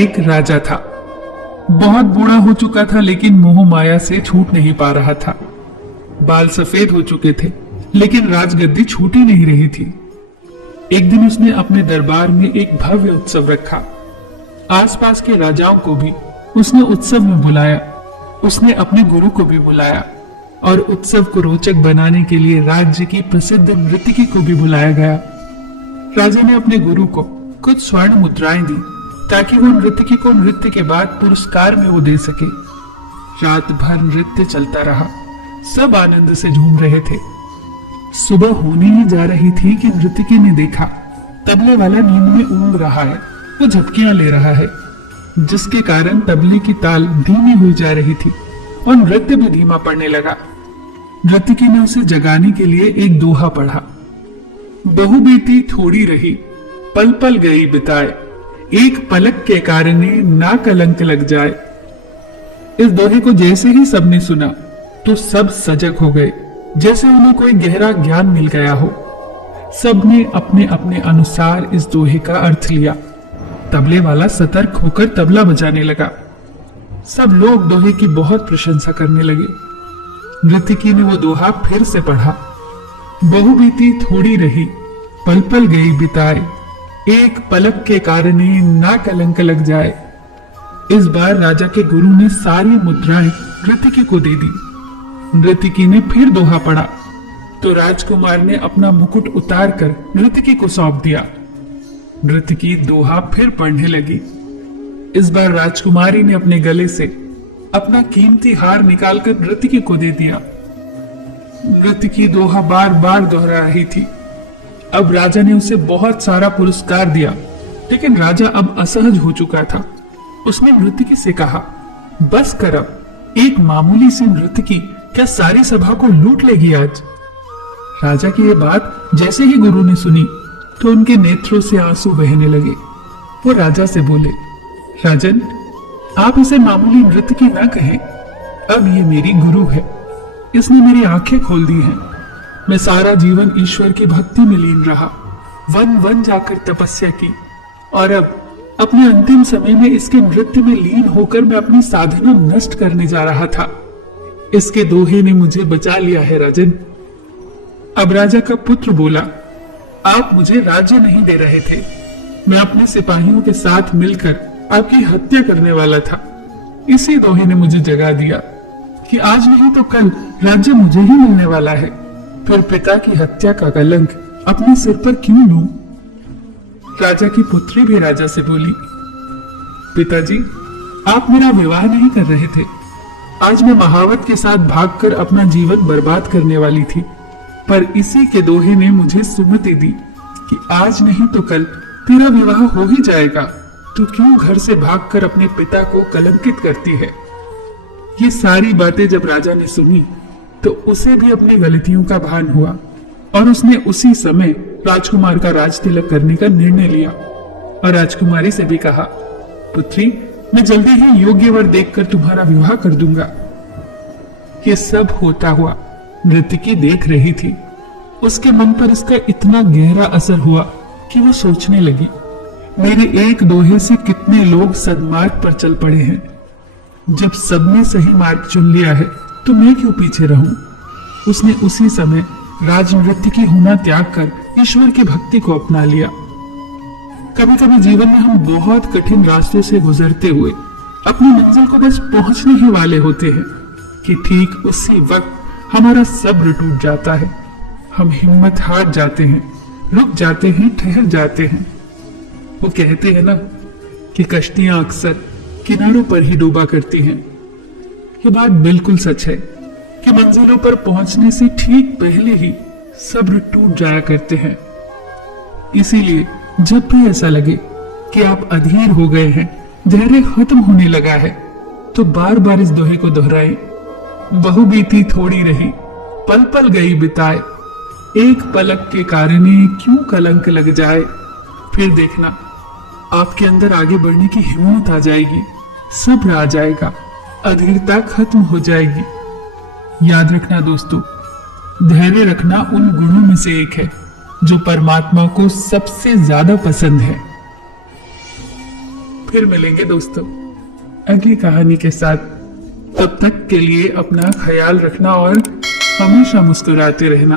एक राजा था। बहुत बूढ़ा हो चुका था, लेकिन मोह माया से छूट नहीं पा रहा था। बाल सफेद हो चुके थे, लेकिन राजगद्दी छूट ही नहीं रही थी। एक दिन उसने अपने दरबार में एक भव्य उत्सव रखा। आसपास के राजाओं को भी उसने उत्सव में बुलाया। उसने अपने गुरु को भी बुलाया और उत्सव को रोचक बनाने के लिए राज्य की प्रसिद्ध नृत्यकी को भी बुलाया गया। राजा ने अपने गुरु को कुछ स्वर्ण मुद्राएं दी ताकि वो नृत्यकी को नृत्य के बाद पुरस्कार में वो दे सके। रात भर नृत्य चलता रहा। सब आनंद से झूम रहे थे। सुबह होने ही जा रही थी कि नृत्यकी ने देखा तबले वाला नींद में ऊँग रहा है। वो झपकियां ले रहा है, जिसके कारण तबले की ताल धीमी हुई जा रही थी और नृत्य भी धीमा पड़ने लगा। नृत्यकी ने उसे जगाने के लिए एक दोहा पढ़ा। बहु बीती थोड़ी रही, पल पल गई बिताए, एक पलक के कारणे ना कलंक लग जाए। इस दोहे को जैसे ही सबने सुना तो सब सजग हो गए, जैसे उन्हें कोई गहरा ज्ञान मिल गया हो। सबने अपने अपने अनुसार इस दोहे का अर्थ लिया। तबले वाला सतर्क होकर तबला बजाने लगा। सब लोग दोहे की बहुत प्रशंसा करने लगे। नृत्यकी ने वो दोहा फिर से पढ़ा। बहु बीती थोड़ी रही, पल पल गई बिताए, एक पलक के कारणे ना कलंक लग जाए। इस बार राजा के गुरु ने सारी मुद्राएं नृत्यकी को दे दी। नृत्यकी ने फिर दोहा पढ़ा तो राजकुमार ने अपना मुकुट उतार कर नृत्यकी को सौंप दिया। नृत्यकी दोहा फिर पढ़ने लगी। इस बार राजकुमारी ने अपने गले से अपना कीमती हार निकालकर नृत्यकी को दे दिया। नृत्यकी दोहा बार बार दोहरा रही थी। अब राजा ने उसे बहुत सारा पुरस्कार दिया, लेकिन राजा अब असहज हो चुका था। उसने नृत्यकी से कहा, बस कर अब, एक मामूली सी नृत्यकी क्या सारी सभा को लूट लेगी आज? राजा की यह बात जैसे ही गुरु ने सुनी तो उनके नेत्रों से आंसू बहने लगे। वो राजा से बोले, राजन, आप इसे मामूली नृत्यकी ना कहें। अब ये मेरी गुरु है। इसने मेरी आंखें खोल दी हैं। मैं सारा जीवन ईश्वर की भक्ति में लीन रहा, वन वन जाकर तपस्या की, और अब अपने अंतिम समय में इसके नृत्य में लीन होकर मैं अपनी साधना नष्ट करने जा रहा था। इसके दोहे ने मुझे बचा लिया है राजन। अब राजा का पुत्र बोला, आप मुझे राज्य नहीं दे रहे थे। मैं अपने सिपाहियों के साथ मिलकर आपकी हत्या करने वाला था। इसी दोहे ने मुझे जगा दिया कि आज नहीं तो कल राज्य मुझे ही मिलने वाला है। फिर पिता की हत्या का कलंक अपने सिर पर क्यों लूं? राजा की पुत्री भी राजा से बोली, पिताजी, आप मेरा विवाह नहीं कर रहे थे। आज मैं महावत के साथ भागकर अपना जीवन बर्बाद करने वाली थी, पर इसी के दोहे ने मुझे सुमति दी कि आज नहीं तो कल तेरा विवाह हो ही जाएगा। तू क्यों घर से भागकर अपने पिता को कलंकित करती है? ये सारी बातें जब राजा ने सुनी तो उसे भी अपनी गलतियों का भान हुआ और उसने उसी समय राजकुमार का राज तिलक करने का निर्णय लिया और राजकुमारी से भी कहा, पुत्री, मैं जल्दी ही योग्य वर देखकर तुम्हारा विवाह कर दूंगा। ये सब होता हुआ नृत्यकी देख रही थी। उसके मन पर इसका इतना गहरा असर हुआ कि वो सोचने लगी, मेरे एक दोहे से कितने लोग सद्मार्ग पर चल पड़े हैं। जब सबने सही मार्ग चुन लिया है तो मैं क्यों पीछे रहूं? उसने उसी समय राज नृत्यकी होना त्याग कर ईश्वर की भक्ति को अपना लिया। कभी कभी जीवन में हम बहुत कठिन रास्ते से गुजरते हुए अपनी मंजिल को बस पहुंचने ही वाले होते हैं कि ठीक उसी वक्त हमारा सब्र टूट जाता है। हम हिम्मत हार जाते हैं, रुक जाते हैं, ठहर जाते हैं। वो कहते हैं ना कि कश्तियां अक्सर किनारों पर ही डूबा करती हैं। ये बात बिल्कुल सच है कि मंजिलों पर पहुंचने से ठीक पहले ही सब्र टूट जाया करते हैं। इसीलिए जब भी ऐसा लगे कि आप अधीर हो गए हैं, धैर्य खत्म होने लगा है, तो बार बार इस दोहे को दोहराएं। बहु बीती थोड़ी रही, पल पल गई बिताए, एक पलक के कारणे क्यों कलंक लग जाए। फिर देखना, आपके अंदर आगे बढ़ने की हिम्मत आ जाएगी, सब्र आ जाएगा, अधीरता खत्म हो जाएगी। याद रखना दोस्तों, धैर्य रखना उन गुणों में से एक है जो परमात्मा को सबसे ज्यादा पसंद है। फिर मिलेंगे दोस्तों अगली कहानी के साथ। तब तक के लिए अपना ख्याल रखना और हमेशा मुस्कुराते रहना।